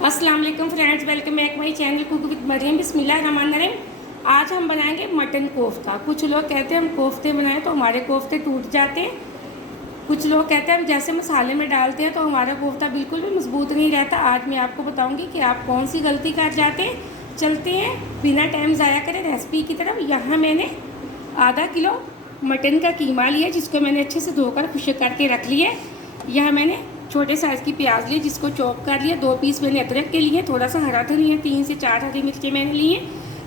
अस्सलाम वालेकुम friends, welcome back my channel cook with Maryam. बिस्मिल्लाहिर्रहमानिर्रहीम। आज हम बनाएंगे मटन कोफ्ता। कुछ लोग कहते हैं हम कोफ्ते बनाएं तो हमारे कोफ्ते टूट जाते हैं। कुछ लोग कहते हैं हम जैसे मसाले में डालते हैं तो हमारा कोफ्ता बिल्कुल भी मजबूत नहीं रहता। आज मैं आपको बताऊंगी कि आप कौन सी गलती कर जाते हैं। चलते हैं बिना टाइम ज़ाया करें रेसिपी की तरफ। यहाँ मैंने आधा किलो मटन का कीमा लिया जिसको मैंने अच्छे से धोकर खुश्क करके रख लिया। यहाँ मैंने छोटे साइज़ की प्याज ली जिसको चॉप कर लिया। 2 पीस मैंने अदरक के लिए, थोड़ा सा हरा धनिया, 3 से 4 हरी मिर्ची मैंने लिए।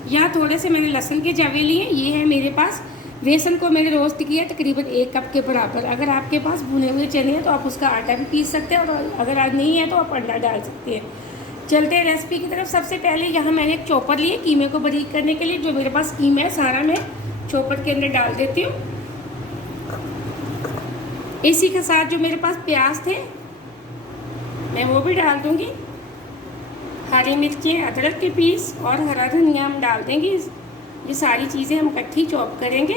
यहाँ थोड़े से मैंने लहसुन के जवे लिए। ये है मेरे पास। बेसन को मैंने रोस्ट किया तकरीबन 1 कप के बराबर। अगर आपके पास भुने हुए चने हैं तो आप उसका आटा भी पीस सकते हैं, और अगर आज नहीं है तो आप अंडा डाल सकते हैं। चलते हैं रेसिपी की तरफ। सबसे पहले यहाँ मैंने एक चॉपर लिए कीमे को बारीक करने के लिए। जो मेरे पास कीमा है सारा मैं चॉपर के अंदर डाल देती हूँ। इसी के साथ जो मेरे पास प्याज थे मैं वो भी डाल दूंगी। हरी मिर्चें, अदरक के पीस और हरा धनिया हम डाल देंगे। ये सारी चीज़ें हम इकट्ठी चॉप करेंगे।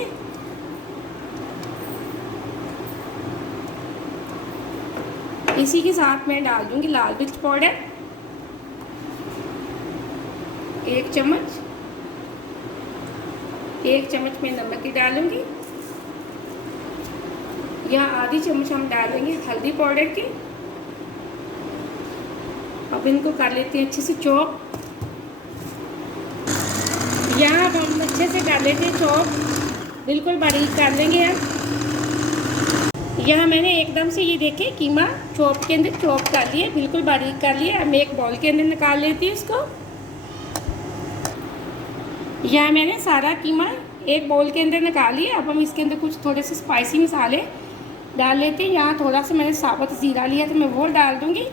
इसी के साथ मैं डाल दूंगी लाल मिर्च पाउडर 1 चम्मच। 1 चम्मच में नमक की डालूंगी। यहाँ आधी चम्मच हम डालेंगे हल्दी पाउडर की। अब इनको कर लेते हैं अच्छे से चॉप। यहाँ हम अच्छे से कर लेते हैं चॉप, बिल्कुल बारीक कर लेंगे। यहाँ मैंने एकदम से ये देखे कीमा चॉप के अंदर चॉप कर लिए, बिल्कुल बारीक कर लिया। अब मैं एक बाउल के अंदर निकाल लेती हूँ इसको। यहाँ मैंने सारा कीमा एक बाउल के अंदर निकाल लिया। अब हम इसके अंदर कुछ थोड़े से स्पाइसी मसाले डाल लेते हैं। यहाँ थोड़ा सा मैंने साबुत ज़ीरा लिया तो मैं वो डाल दूँगी।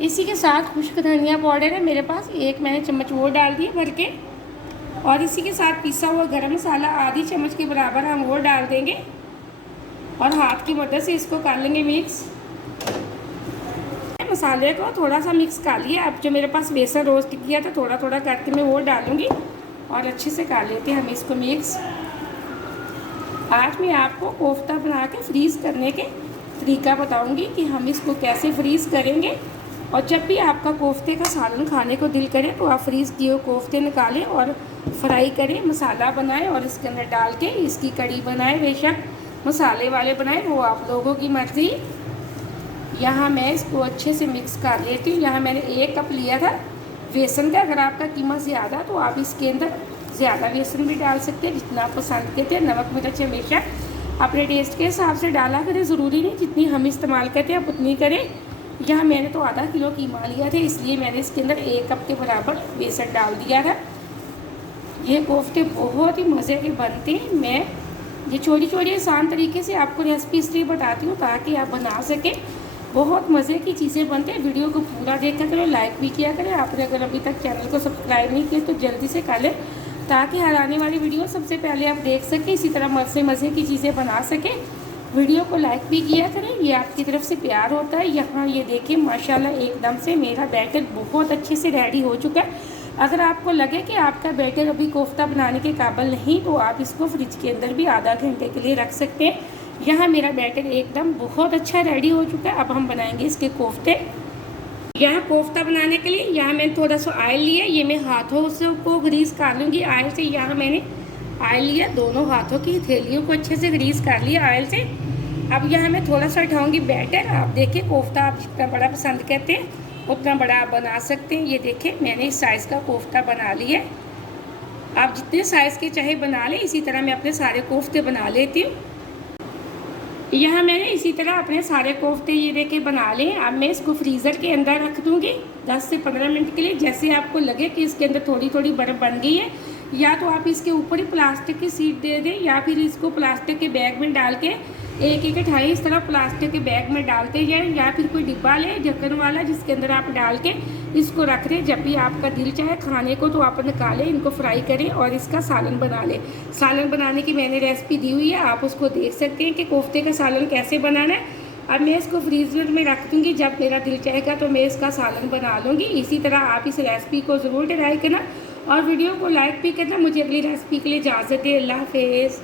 इसी के साथ खुश्क धनिया पाउडर है मेरे पास, 1 मैंने चम्मच वो डाल दिया भर के। और इसी के साथ पिसा हुआ गरम मसाला आधी चम्मच के बराबर हम वो डाल देंगे और हाथ की मदद से इसको कर लेंगे मिक्स। मसाले को थोड़ा सा मिक्स कर लिया। अब जो मेरे पास बेसन रोस्ट किया था थोड़ा थोड़ा करके मैं वो डालूँगी और अच्छे से कर लेते हैं हम इसको मिक्स। आज मैं आपको कोफ्ता बना के फ्रीज़ करने के तरीका बताऊँगी कि हम इसको कैसे फ्रीज़ करेंगे। और जब भी आपका कोफ्ते का सालन खाने को दिल करे तो आप फ्रीज़ किए कोफ्ते निकालें और फ्राई करें, मसाला बनाएं और इसके अंदर डाल के इसकी कड़ी बनाएं। बेशक मसाले वाले बनाएं, वो आप लोगों की मर्ज़ी। यहाँ मैं इसको अच्छे से मिक्स कर लेती हूँ। यहाँ मैंने 1 कप लिया था बेसन का। अगर आपका कीमा ज़्यादा तो आप इसके अंदर ज़्यादा बेसन भी डाल सकते हैं जितना आप पसंद करते हैं। नमक मिर्च हमेशा अपने टेस्ट के हिसाब से डाला करें, ज़रूरी नहीं जितनी हम इस्तेमाल करते हैं आप उतनी करें। यहाँ मैंने तो आधा किलो कीमा लिया था इसलिए मैंने इसके अंदर 1 कप के बराबर बेसन डाल दिया था। ये कोफ्ते बहुत ही मज़े के बनते हैं। मैं ये छोटी छोटी आसान तरीके से आपको रेसिपी इसलिए बताती हूँ ताकि आप बना सकें। बहुत मज़े की चीज़ें बनते हैं। वीडियो को पूरा देखा करें, लाइक भी किया करें। आपने अगर अभी तक चैनल को सब्सक्राइब नहीं किया तो जल्दी से कर लें ताकि हर आने वाली वीडियो सबसे पहले आप देख सकें। इसी तरह मज़े की चीज़ें बना सकें। वीडियो को लाइक भी किया करें, ये आपकी तरफ से प्यार होता है। यहाँ ये देखिए माशाल्लाह एकदम से मेरा बैटर बहुत अच्छे से रेडी हो चुका है। अगर आपको लगे कि आपका बैटर अभी कोफ्ता बनाने के काबिल नहीं तो आप इसको फ्रिज के अंदर भी आधा घंटे के लिए रख सकते हैं। यहाँ मेरा बैटर एकदम बहुत अच्छा रेडी हो चुका है। अब हम बनाएंगे इसके कोफ्ते। यहाँ कोफ्ता बनाने के लिए यहाँ मैंने थोड़ा सा ऑयल लिया। ये मैं हाथों से को ग्रीस कर लूँगी ऑयल से। यहाँ मैंने ऑयल लिया, दोनों हाथों की हथेलियों को अच्छे से ग्रीस कर लिया ऑयल से। अब यहाँ मैं थोड़ा सा उठाऊँगी बैटर। आप देखिए कोफ्ता आप जितना बड़ा पसंद करते हैं उतना बड़ा आप बना सकते हैं। ये देखिए मैंने इस साइज़ का कोफ्ता बना लिया। आप जितने साइज़ के चाहे बना लें। इसी तरह मैं अपने सारे कोफ्ते बना लेती हूँ। यहाँ मैंने इसी तरह अपने सारे कोफ्ते ये देखे बना लें। अब मैं इसको फ्रीज़र के अंदर रख दूँगी 10 से 15 मिनट के लिए। जैसे आपको लगे कि इसके अंदर थोड़ी थोड़ी बर्फ़ बन गई है, या तो आप इसके ऊपर ही प्लास्टिक की शीट दे दें या फिर इसको प्लास्टिक के बैग में डाल के एक अठाई इस तरह प्लास्टिक के बैग में डालते जाएं, या फिर कोई डिब्बा लें ढक्कन वाला जिसके अंदर आप डाल के इसको रख दें। जब भी आपका दिल चाहे खाने को तो आप निकालें, इनको फ्राई करें और इसका सालन बना लें। सालन बनाने की मैंने रेसिपी दी हुई है, आप उसको देख सकते हैं कि कोफ्ते का सालन कैसे बनाना है। अब मैं इसको फ्रीजर में रख दूँगी, जब मेरा दिल चाहेगा तो मैं इसका सालन बना लूँगी। इसी तरह आप इस रेसिपी को ज़रूर ट्राई करना और वीडियो को लाइक भी करना। मुझे अगली रेसिपी के लिए इजाज़त दें। अल्लाह हाफ़िज़।